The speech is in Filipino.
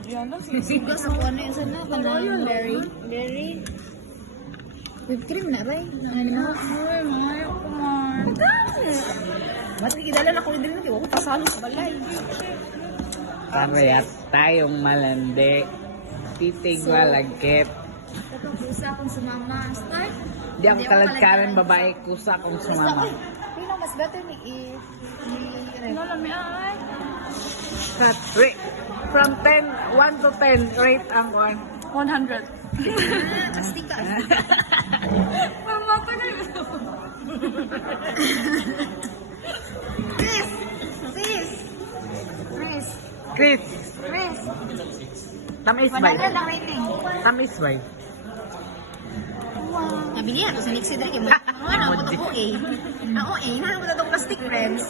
Siga sa kung ano yung sana. Kanang berry. Berry. Whipped cream na ba? Ano mo? Ay, mga kumar. Mas kikidala na ko din natin. Huwag pasalo sa balay. Parehas tayong malandi. Titig walagkit. Katong kusa akong sumama. Start. Di ako kaladkaran babae kusa kung Basta, sumama. uy. Pino mas better ni Red. Lami ay. Rate. From 10, 1 to 10, rate ang 1. 100. Kastika. Mama pa na yun. Chris! Chris! Chris! Chris, Chris! tamis ba? 100 ang rating. Tamis ba? Nabili yan. Sa Nixie Drake. Ano ako ito ko eh. Ako eh. Ano ko ito plastic friends.